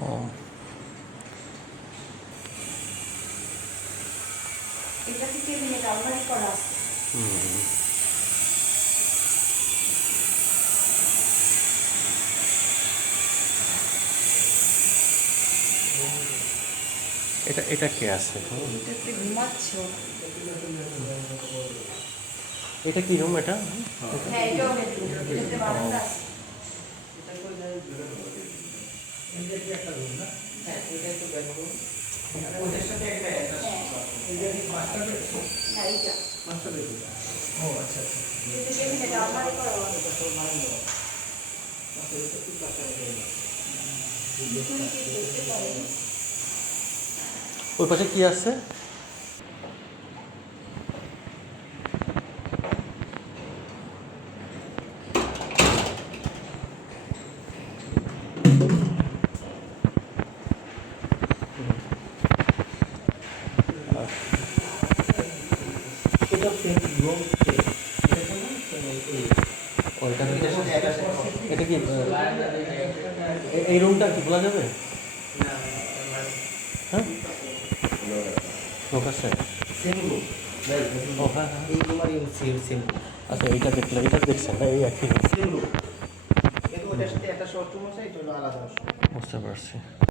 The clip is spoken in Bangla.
ও এটা থেকে মিনিট আলমারি করা আছে। এটা এটা কে আছে? এটাতে ঘুমাচ্ছে ও। এটা কি রুম এটা? হ্যাঁ এটাও বেডরুম, এটাতে বারান্দা আছে। হ্যাঁ এইটা। এটা থেকে মিনিট আলমারি করা আছে। ভিতরে কি দেখতে পারেন? ওই পাশে কি আছে? এটা সেম রুম সেম। ওইটা এটা কি এই রুমটা কি খোলা যাবে? হ্যাঁ লোক আছে? Same room. ও হ্যাঁ হ্যাঁ এই রুম আর এই সেম সেম আচ্ছা এইটা দেখলে এটা দেখছেন না এই একই room। Same room. কিন্তু ওটার সাথে একটা শর্ট রুম আছে, এটা হলো আলাদা। বুঝতে পারছি।